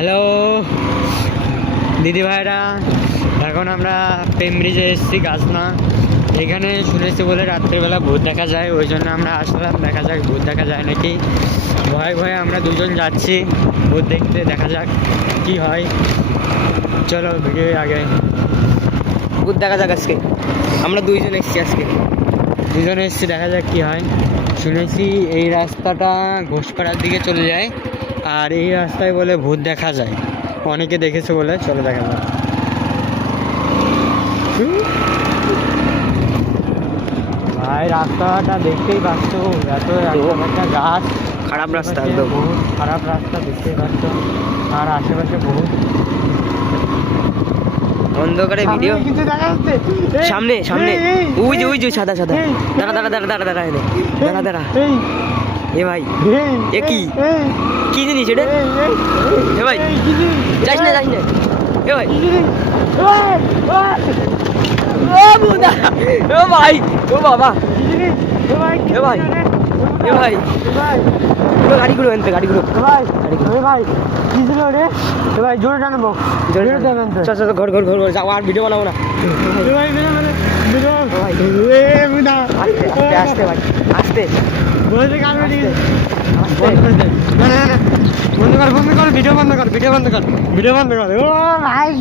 Hello দিদি ভাইরা, এখন আমরা প্রেম ব্রিজে এসেছি গাছনা। এখানে শুনেছি বলে রাত্রিবেলা ভূত দেখা যায়, ওই জন্য আমরা আসলাম। দেখা যাক ভূত দেখা যায় নাকি। ভয়ে ভয়ে আমরা দুজন যাচ্ছি ভূত দেখতে, দেখা যাক কি হয়। চলো ভিডিও আগে ভূত দেখা যাক। আজকে আমরা দুইজন এসেছি, দুজনে এসেছি, দেখা যাক কি হয়। শুনেছি এই রাস্তাটা ঘোষপাড়ার দিকে চলে যায়, আর এই রাস্তায় বলে ভূত দেখা যায়, অনেকে দেখেছে বলে। চলো দেখা যাক। ভাই রাস্তাটা দেখতেই পাচ্ছ, এত একটা গাছ, খারাপ রাস্তা, একদম বহুত খারাপ রাস্তা দেখতেই পাচ্ছ, আর আশেপাশে বহুত অন্ধকারে ভিডিও। কিছু দেখা যাচ্ছে সামনে সামনে ওই যে সাদা সাদা। দাঁড়া দাঁড়া দাঁড়া দাঁড়া দাঁড়া দাঁড়া দাঁড়া। এ ভাই, এ কি কি জিনিস এটা? এ ভাই যাস না, এ ভাই, ও বুদা, ও ভাই, ও বাবা, এ ভাই, এ ভাই, গাড়িগুলো এনতে, গাড়িগুলো ভাই কি ছিল রে ভাই? জোরে টানবো, জোরে টানবেন তো। চল ঘর ঘর ঘর ঘর যাও, আর ভিডিও বানাবো না ভাই আস্তে ভাই, আস্তে বলতে কারণ বন্ধ কর, ভিডিও বন্ধ কর, ভিডিও বন্ধ কর, ও ভাই।